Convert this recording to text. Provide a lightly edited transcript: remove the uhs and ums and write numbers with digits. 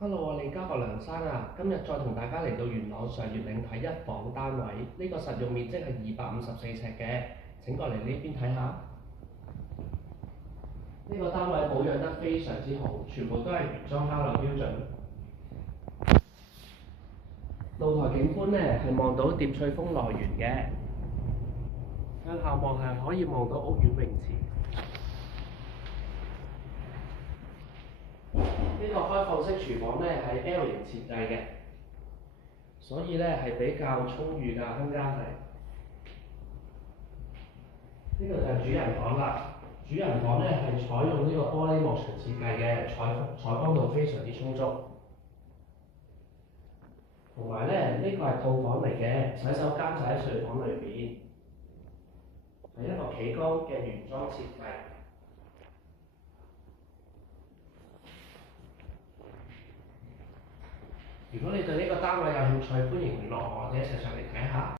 Hello，我李家學梁生啊，今日再同大家嚟到元朗上月嶺睇一房單位，呢個實用面積係254尺嘅，請過嚟呢邊睇下。呢個單位保養得非常之好，全部都係原裝烤樓標準。露台景觀呢係望到蝶翠峰來源嘅，向下望係可以望到屋苑泳池。呢個開放式廚房呢係 L 型設計嘅，所以呢係比較充裕㗎空間係。呢個就係主人房啦。主人房呢係採用呢個玻璃幕牆設計嘅，採光度非常之充足。同埋呢，呢個係套房嚟嘅，洗手間就喺睡房裏邊，係一個企缸嘅原裝設計。如果你對呢個單位有興趣，歡迎聯絡我哋一齊上嚟睇下。